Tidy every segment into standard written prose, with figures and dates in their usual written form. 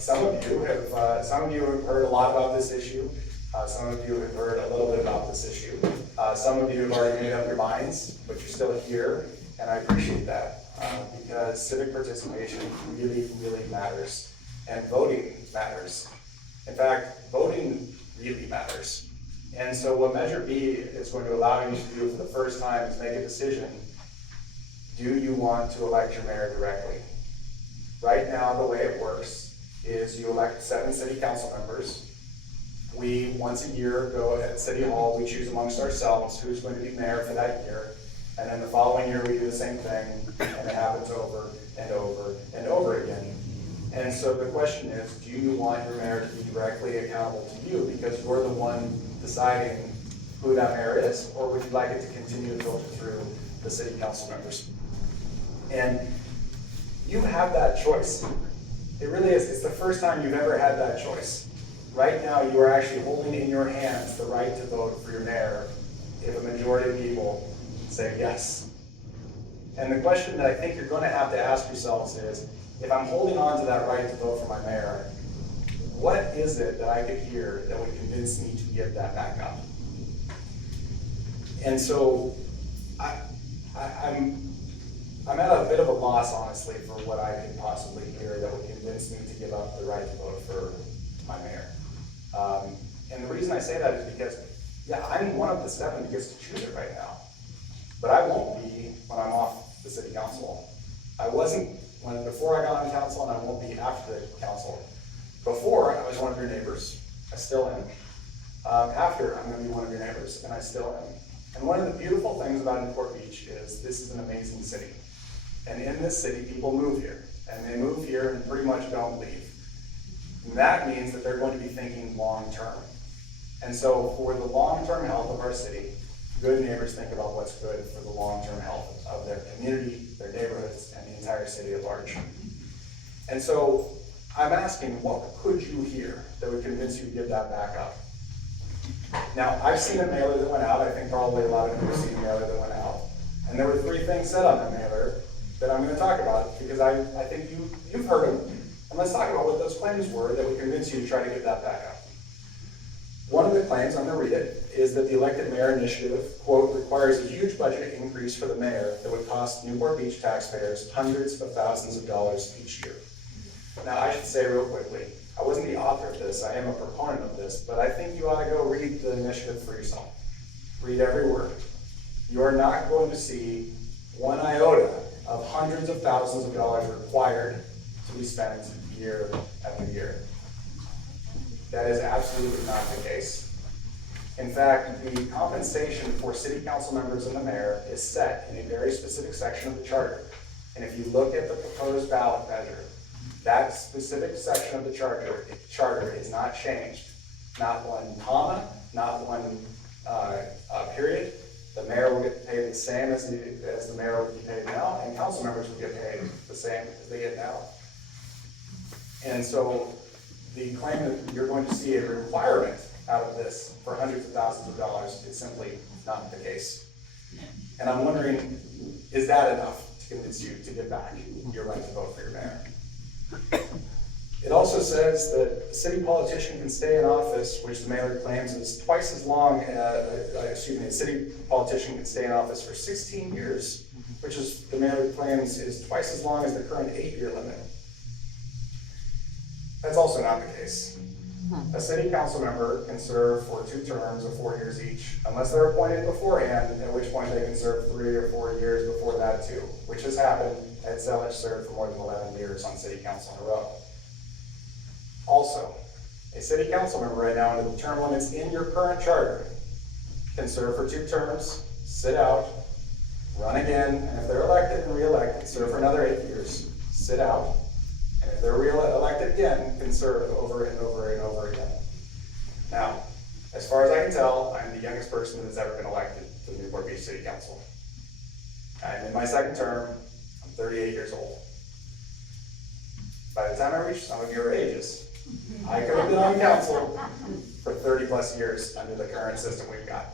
some of you have heard a lot about this issue. Some of you have heard a little bit about this issue. Some of you have already made up your minds, but you're still here, and I appreciate that because civic participation really, really matters, and voting matters. In fact, voting really matters. And so what Measure B is going to allow you to do for the first time is make a decision. Do you want to elect your mayor directly? Right now, the way it works is you elect 7 city council members. We, once a year, go at City Hall, we choose amongst ourselves who's going to be mayor for that year. And then the following year, we do the same thing, and it happens over and over and over again. And so the question is, do you want your mayor to be directly accountable to you because you're the one deciding who that mayor is, or would you like it to continue to filter through the city council members? And you have that choice. It really is. It's the first time you've ever had that choice. Right now, you are actually holding in your hands the right to vote for your mayor if a majority of people say yes. And the question that I think you're going to have to ask yourselves is, if I'm holding on to that right to vote for my mayor, what is it that I could hear that would convince me to give that back up? And so I'm at a bit of a loss, honestly, for what I could possibly hear that would convince me to give up the right to vote for my mayor. And the reason I say that is because, yeah, I'm one of the 7 that gets to choose it right now. But I won't be when I'm off the city council. I wasn't before I got on council, and I won't be after the council. Before, I was one of your neighbors. I still am. After, I'm going to be one of your neighbors, and I still am. And one of the beautiful things about Newport Beach is this is an amazing city. And in this city, people move here. And they move here and pretty much don't leave. And that means that they're going to be thinking long-term. And so for the long-term health of our city, good neighbors think about what's good for the long-term health of their community, their neighborhoods, and the entire city at large. And so I'm asking, what could you hear that would convince you to give that back up? Now, I've seen a mailer that went out. I think probably a lot of you have seen a mailer that went out. And there were 3 things said on that mailer that I'm going to talk about because I think you've heard them. And let's talk about what those claims were that would convince you to try to give that back up. One of the claims, I'm going to read it, is that the elected mayor initiative, quote, requires a huge budget increase for the mayor that would cost Newport Beach taxpayers hundreds of thousands of dollars each year. Now, I should say real quickly, I wasn't the author of this, I am a proponent of this, but I think you ought to go read the initiative for yourself. Read every word. You are not going to see one iota of hundreds of thousands of dollars required to be spent year after year. That is absolutely not the case. In fact, the compensation for city council members and the mayor is set in a very specific section of the charter. And if you look at the proposed ballot measure, that specific section of the charter is not changed. Not one comma, not one period. The mayor will get paid the same as the mayor would be paid now, and council members will get paid the same as they get now. And so the claim that you're going to see a requirement out of this for hundreds of thousands of dollars is simply not the case. And I'm wondering, is that enough to convince you to give back your right to vote for your mayor? It also says that the city politician can stay in office, which the mayor claims is twice as long, a city politician can stay in office for 16 years, which is, the mayor claims, is twice as long as the current 8-year limit. That's also not the case. A city council member can serve for 2 terms of 4 years each, unless they're appointed beforehand, at which point they can serve 3 or 4 years before that too, which has happened. Ed Sellich served for more than 11 years on city council in a row. Also, a city council member right now, under the term limits in your current charter, can serve for 2 terms, sit out, run again, and if they're elected and re-elected, serve for another 8 years, sit out, and if they're re-elected again, can serve over and over and over again. Now, as far as I can tell, I'm the youngest person that's ever been elected to the Newport Beach City Council. I'm in my 2nd term, I'm 38 years old. By the time I reach some of your ages, I could have been on council for 30 plus years under the current system we've got.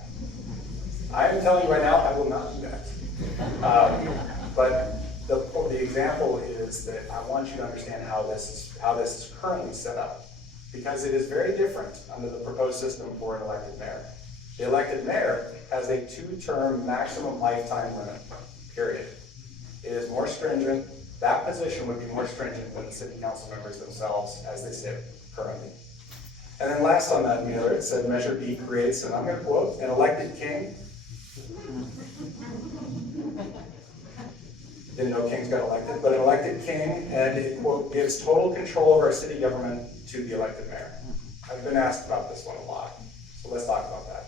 I am telling you right now, I will not do that. But The example is that I want you to understand how this is currently set up, because it is very different under the proposed system for an elected mayor. The elected mayor has a 2-term maximum lifetime limit, period. It is more stringent. That position would be more stringent than the city council members themselves as they sit currently. And then last on that mailer, it said Measure B creates, and I'm going to quote, an elected king. Didn't know kings got elected, but an elected king, and it, quote, gives total control of our city government to the elected mayor. I've been asked about this one a lot, so let's talk about that.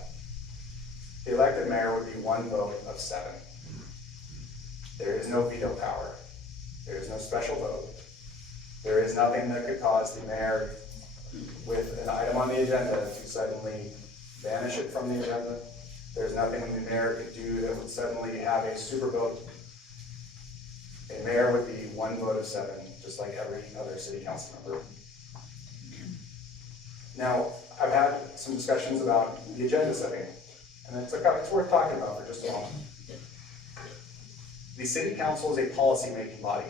The elected mayor would be 1 vote of 7. There is no veto power. There is no special vote. There is nothing that could cause the mayor, with an item on the agenda, to suddenly banish it from the agenda. There's nothing the mayor could do that would suddenly have a super vote. A mayor would be 1 vote of 7, just like every other city council member. Now, I've had some discussions about the agenda setting, and it's worth talking about for just a moment. The city council is a policy-making body.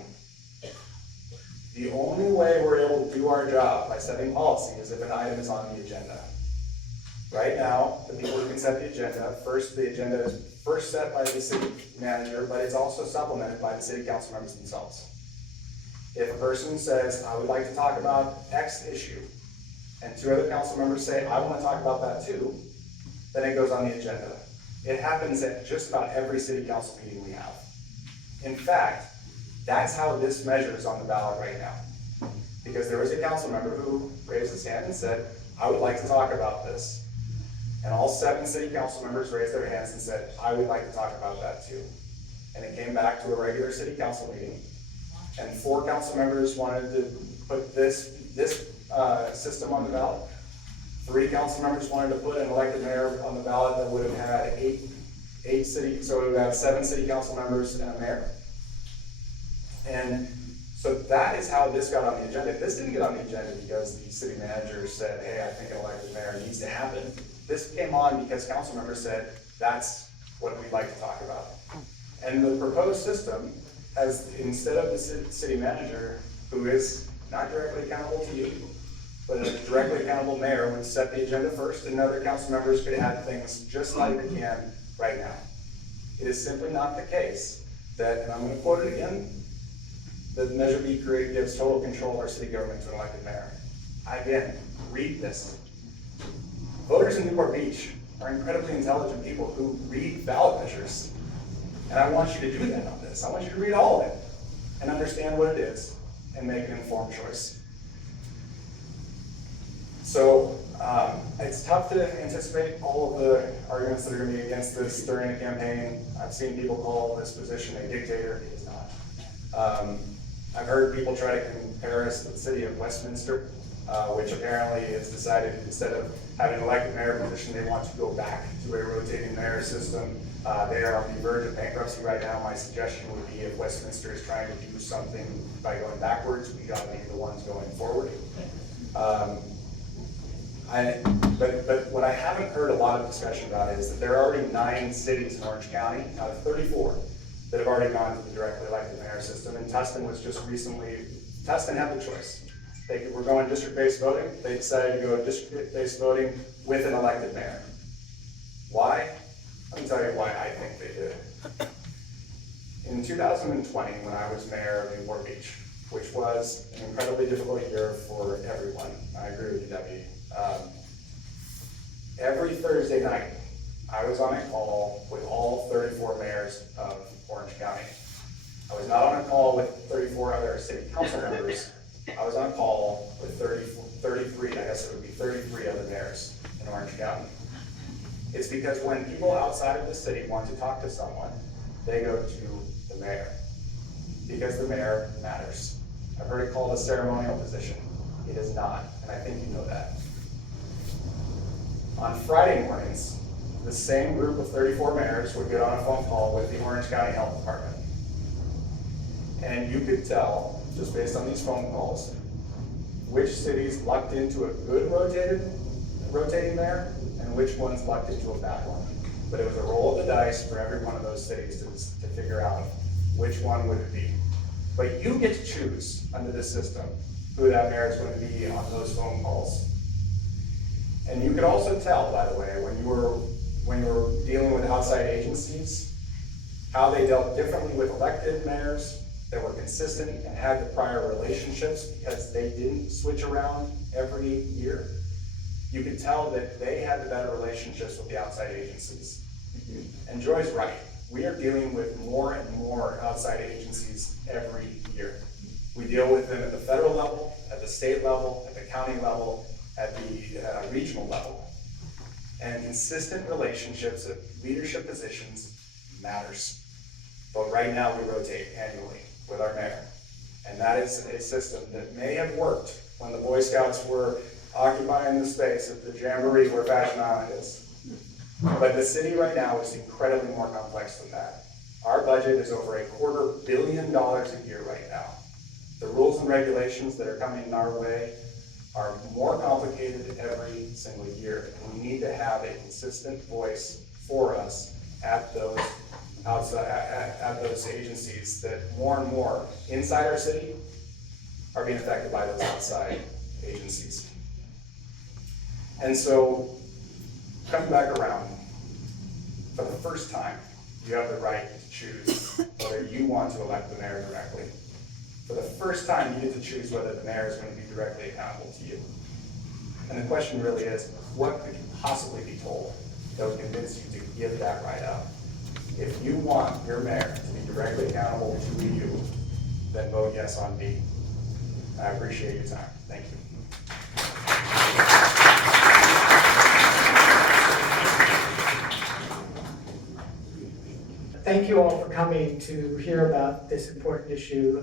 The only way we're able to do our job by setting policy is if an item is on the agenda. Right now, the people who can set the agenda, the agenda is first set by the city manager, but it's also supplemented by the city council members themselves. If a person says, I would like to talk about X issue, and 2 other council members say, I want to talk about that too, then it goes on the agenda. It happens at just about every city council meeting we have. In fact, that's how this measure is on the ballot right now. Because there was a council member who raised his hand and said, I would like to talk about this. And all 7 city council members raised their hands and said, I would like to talk about that too. And it came back to a regular city council meeting. And 4 council members wanted to put this system on the ballot. 3 council members wanted to put an elected mayor on the ballot that would have had 8 city, so it would have 7 city council members and a mayor. And so that is how this got on the agenda. This didn't get on the agenda because the city manager said, hey, I think an elected mayor needs to happen. This came on because council members said, that's what we'd like to talk about. And the proposed system has, instead of the city manager, who is not directly accountable to you, but a directly accountable mayor would set the agenda first, and other council members could add things just like they can right now. It is simply not the case that, and I'm going to quote it again, that Measure B gives total control of our city government to an elected mayor. Again, read this. Voters in Newport Beach are incredibly intelligent people who read ballot measures. And I want you to do that on this. I want you to read all of it and understand what it is and make an informed choice. So it's tough to anticipate all of the arguments that are going to be against this during the campaign. I've seen people call this position a dictator. It is not. I've heard people try to compare us to the city of Westminster, which apparently has decided instead of having an elected mayor position, they want to go back to a rotating mayor system. They are on the verge of bankruptcy right now. My suggestion would be if Westminster is trying to do something by going backwards, we got to be the ones going forward. But what I haven't heard a lot of discussion about is that there are already 9 cities in Orange County out of 34 that have already gone to the directly elected mayor system, and Tustin was just recently, Tustin had the choice. They were going district-based voting. They decided to go district-based voting with an elected mayor. Why? Let me tell you why I think they did. In 2020, when I was mayor of Newport Beach, which was an incredibly difficult year for everyone, I agree with you, Debbie. Every Thursday night, I was on a call with all 34 mayors of Orange County. I was not on a call with 34 other city council members. I was on a call with 33, I guess it would be 33 other mayors in Orange County. It's because when people outside of the city want to talk to someone, they go to the mayor, because the mayor matters. I've heard it called a ceremonial position. It is not, and I think you know that. On Friday mornings, the same group of 34 mayors would get on a phone call with the Orange County Health Department. And you could tell, just based on these phone calls, which cities lucked into a good rotating mayor and which ones lucked into a bad one. But it was a roll of the dice for every one of those cities to figure out which one would it be? But you get to choose under this system who that mayor is going to be on those phone calls. And you could also tell, by the way, when you were dealing with outside agencies, how they dealt differently with elected mayors that were consistent and had the prior relationships because they didn't switch around every year. You could tell that they had the better relationships with the outside agencies. And Joy's right. We are dealing with more and more outside agencies every year. We deal with them at the federal level, at the state level, at the county level, at the regional level. And consistent relationships at leadership positions matters. But right now we rotate annually with our mayor. And that is a system that may have worked when the Boy Scouts were occupying the space at the Jamboree where Fashion Island is. But the city right now is incredibly more complex than that. Our budget is over $250 million a year right now. The rules and regulations that are coming our way are more complicated every single year. And we need to have a consistent voice for us at those at those agencies that more and more inside our city are being affected by those outside agencies. And so, coming back around, for the first time, you have the right to choose whether you want to elect the mayor directly. For the first time, you get to choose whether the mayor is going to be directly accountable to you. And the question really is, what could you possibly be told that would convince you to give that right up? If you want your mayor to be directly accountable to you, then vote yes on B. I appreciate your time. Thank you. Thank you all for coming to hear about this important issue.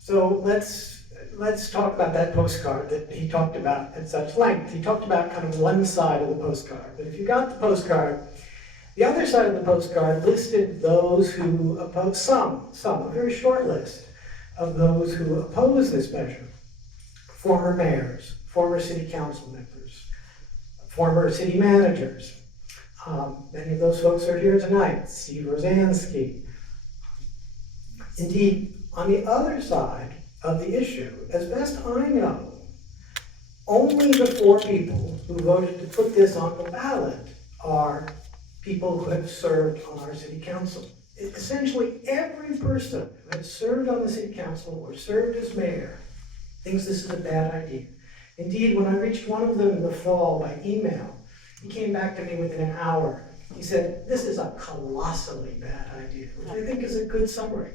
So let's talk about that postcard that he talked about at such length. He talked about kind of one side of the postcard, but if you got the postcard, the other side of the postcard listed those who oppose, a very short list of those who oppose this measure. Former mayors, former city council members, former city managers. Many of those folks are here tonight, Steve Rosansky. Indeed, on the other side of the issue, as best I know, only the 4 people who voted to put this on the ballot are people who have served on our city council. Essentially, every person who has served on the city council or served as mayor thinks this is a bad idea. Indeed, when I reached one of them in the fall by email, he came back to me within an hour. He said, "This is a colossally bad idea," which I think is a good summary.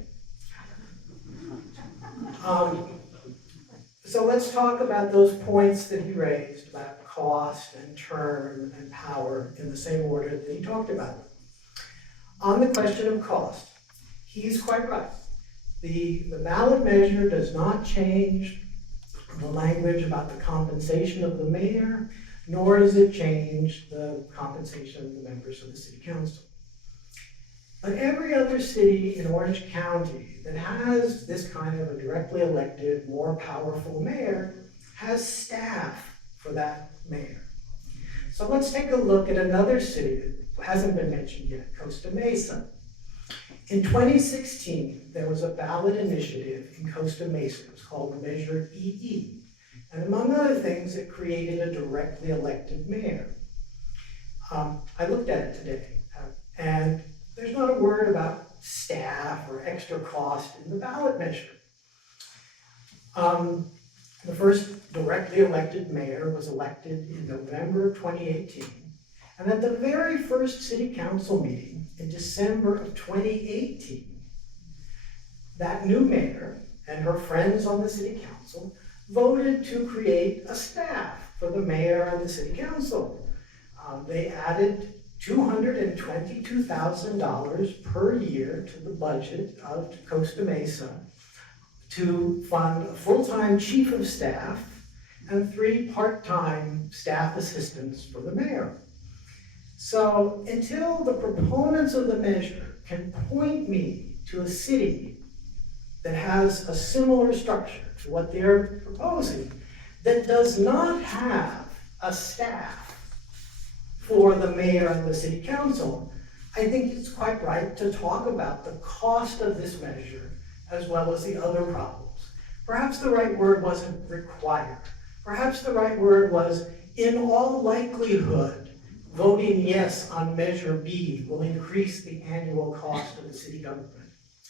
So let's talk about those points that he raised about cost and term and power in the same order that he talked about them. On the question of cost, he's quite right. The ballot measure does not change the language about the compensation of the mayor, nor does it change the compensation of the members of the city council. But every other city in Orange County that has this kind of a directly elected, more powerful mayor has staff for that mayor. So let's take a look at another city that hasn't been mentioned yet, Costa Mesa. In 2016, there was a ballot initiative in Costa Mesa. It was called Measure EE. And among other things, it created a directly elected mayor. I looked at it today, and there's not a word about staff or extra cost in the ballot measure. The first directly elected mayor was elected in November of 2018. And at the very first city council meeting in December of 2018, that new mayor and her friends on the city council voted to create a staff for the mayor and the city council. They added $222,000 per year to the budget of Costa Mesa to fund a full-time chief of staff and 3 part-time staff assistants for the mayor. So until the proponents of the measure can point me to a city that has a similar structure to what they're proposing, that does not have a staff for the mayor and the city council, I think it's quite right to talk about the cost of this measure as well as the other problems. Perhaps the right word wasn't required. Perhaps the right word was, in all likelihood, voting yes on Measure B will increase the annual cost of the city government.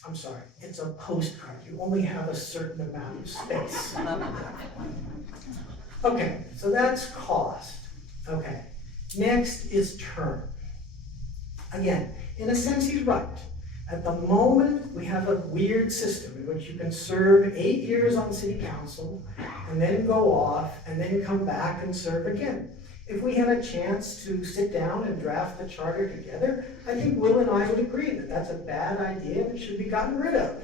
I'm sorry, it's a postcard. You only have a certain amount of space. Okay, so that's cost. Okay, next is term. Again, in a sense, he's right. At the moment, we have a weird system in which you can serve 8 years on city council and then go off and then come back and serve again. If we had a chance to sit down and draft the charter together, I think Will and I would agree that that's a bad idea and it should be gotten rid of.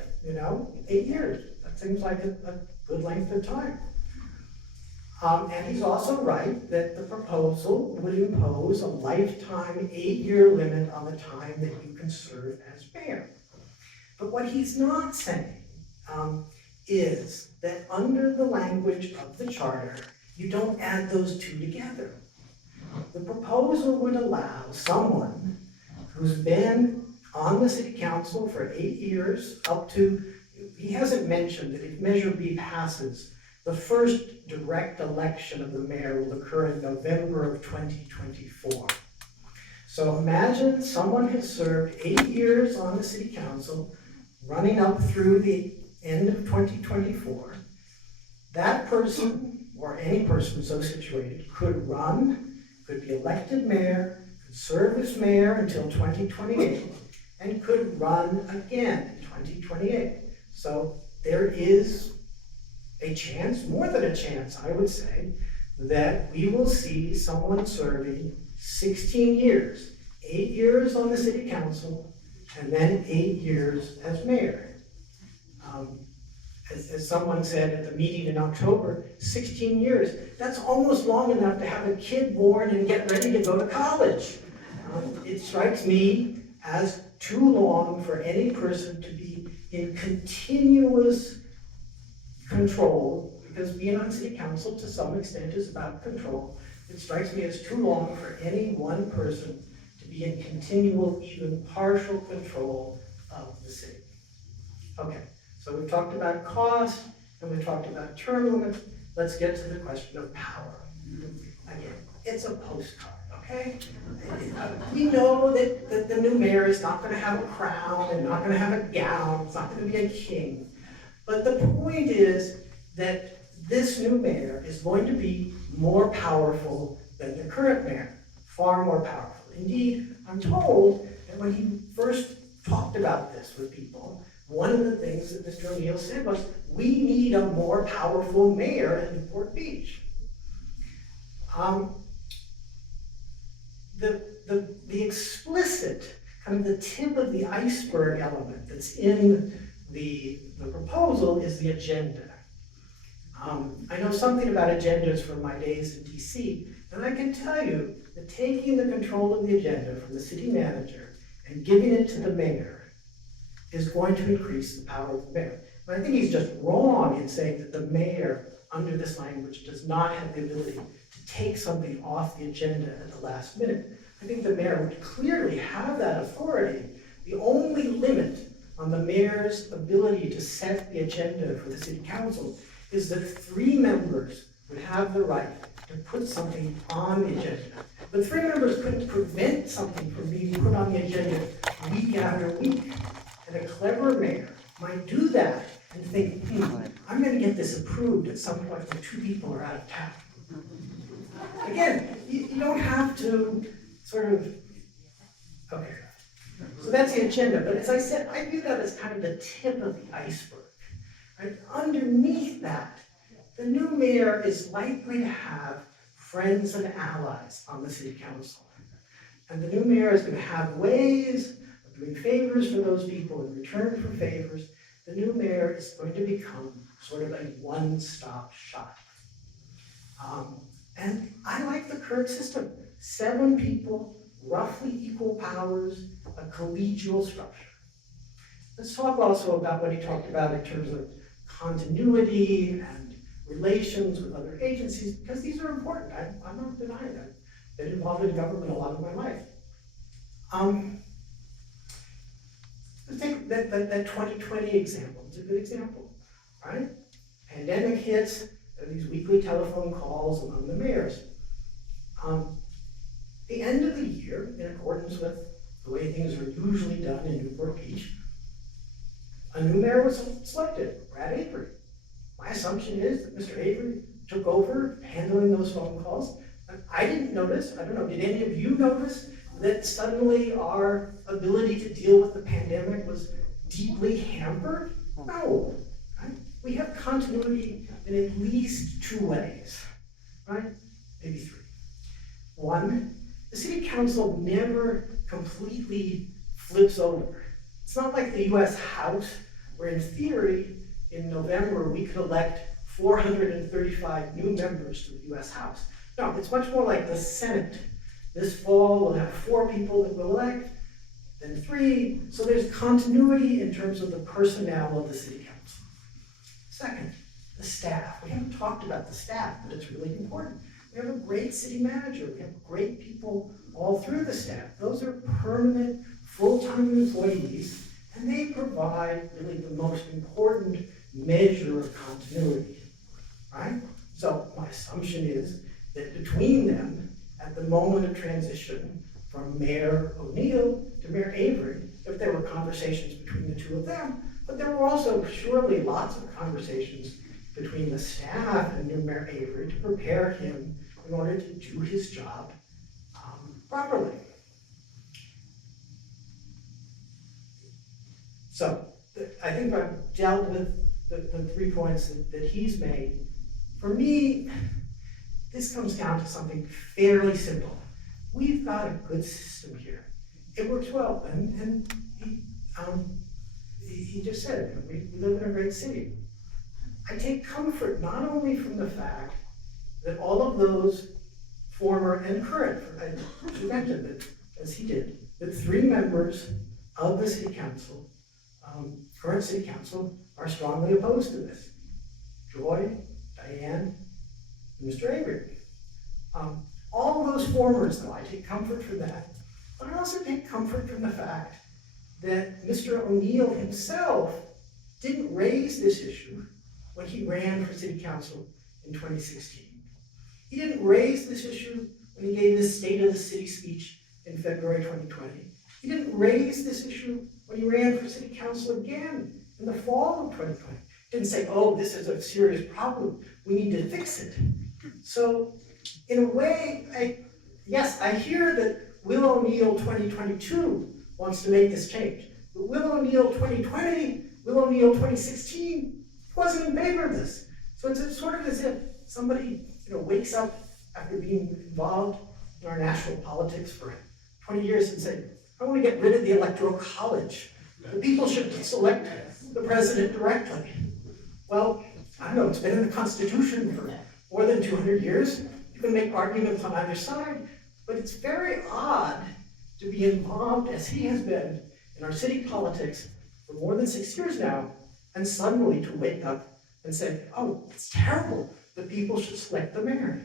8 years, that seems like a good length of time. And he's also right that the proposal would impose a lifetime 8-year limit on the time that you can serve as mayor. But what he's not saying is that under the language of the charter, you don't add those two together. The proposal would allow someone who's been on the city council for 8 years up to, he hasn't mentioned that if Measure B passes, the first direct election of the mayor will occur in November of 2024. So imagine someone has served 8 years on the city council, running up through the end of 2024. That person, or any person so situated, could run, could be elected mayor, could serve as mayor until 2028, and could run again in 2028. So there is a chance, more than a chance, I would say, that we will see someone serving 16 years, 8 years on the city council, and then 8 years as mayor. As someone said at the meeting in October, 16 years, that's almost long enough to have a kid born and get ready to go to college. It strikes me as too long for any person to be in continuous control, because being on city council to some extent is about control. It strikes me as too long for any one person to be in continual, even partial control of the city. Okay, so we've talked about cost and we've talked about term limits. Let's get to the question of power. Again, it's a postcard, okay? We know that the new mayor is not going to have a crown and not going to have a gown. It's not going to be a king. But the point is that this new mayor is going to be more powerful than the current mayor, far more powerful. Indeed, I'm told that when he first talked about this with people, one of the things that Mr. O'Neill said was, we need a more powerful mayor in Newport Beach. The explicit, kind of the tip of the iceberg element that's in the proposal is the agenda. I know something about agendas from my days in DC, and I can tell you that taking the control of the agenda from the city manager and giving it to the mayor is going to increase the power of the mayor. But I think he's just wrong in saying that the mayor, under this language, does not have the ability to take something off the agenda at the last minute. I think the mayor would clearly have that authority. The only limit on the mayor's ability to set the agenda for the city council is that 3 members would have the right to put something on the agenda. But 3 members couldn't prevent something from being put on the agenda week after week. And a clever mayor might do that and think, I'm going to get this approved at some point when 2 people are out of town. Again, you don't have to sort of, okay. So that's the agenda, but as I said, I view that as kind of the tip of the iceberg. Right? Underneath that, the new mayor is likely to have friends and allies on the city council. And the new mayor is going to have ways of doing favors for those people in return for favors. The new mayor is going to become sort of a one-stop shop. And I like the current system. 7 people, roughly equal powers, a collegial structure. Let's talk also about what he talked about in terms of continuity and relations with other agencies, because these are important. I'm not denying that. been involved in government a lot of my life. Let's take that 2020 example. It's a good example, right? Pandemic hits, there are these weekly telephone calls among the mayors. The end of the year, in accordance with the way things are usually done in Newport Beach, a new mayor was selected, Brad Avery. My assumption is that Mr. Avery took over handling those phone calls. I didn't notice, I don't know, did any of you notice that suddenly our ability to deal with the pandemic was deeply hampered? No, right? We have continuity in at least two ways, right? Maybe three. One, the city council never completely flips over. It's not like the US House, where in theory, in November, we could elect 435 new members to the US House. No, it's much more like the Senate. This fall, we'll have 4 people that we'll elect, then 3. So there's continuity in terms of the personnel of the city council. Second, the staff. We haven't talked about the staff, but it's really important. We have a great city manager. We have great people all through the staff. Those are permanent, full-time employees, and they provide really the most important measure of continuity, right? So my assumption is that between them, at the moment of transition from Mayor O'Neill to Mayor Avery, if there were conversations between the two of them, but there were also surely lots of conversations between the staff and new Mayor Avery to prepare him in order to do his job properly. So I think I've dealt with the 3 points that he's made. For me, this comes down to something fairly simple. We've got a good system here. It works well, and he just said, we live in a great city. I take comfort not only from the fact that all of those former and current, I should mention that, as he did, that 3 members of the city council, current city council, are strongly opposed to this. Joy, Diane, and Mr. Avery. All those formers, though, I take comfort from that, but I also take comfort from the fact that Mr. O'Neill himself didn't raise this issue when he ran for city council in 2016. He didn't raise this issue when he gave his State of the City speech in February 2020. He didn't raise this issue when he ran for city council again in the fall of 2020. He didn't say, oh, this is a serious problem, we need to fix it. So, in a way, yes, I hear that Will O'Neill 2022 wants to make this change. But Will O'Neill 2020, Will O'Neill 2016 wasn't in favor of this. So it's sort of as if somebody wakes up after being involved in our national politics for 20 years and say, I want to get rid of the Electoral College. The people should select the president directly. Well, I don't know, it's been in the Constitution for more than 200 years. You can make arguments on either side, but it's very odd to be involved, as he has been, in our city politics for more than 6 years now, and suddenly to wake up and say, oh, it's terrible that people should select the mayor.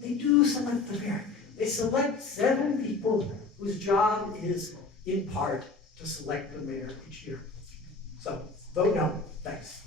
They do select the mayor. They select 7 people whose job is, in part, to select the mayor each year. So, vote no. Thanks.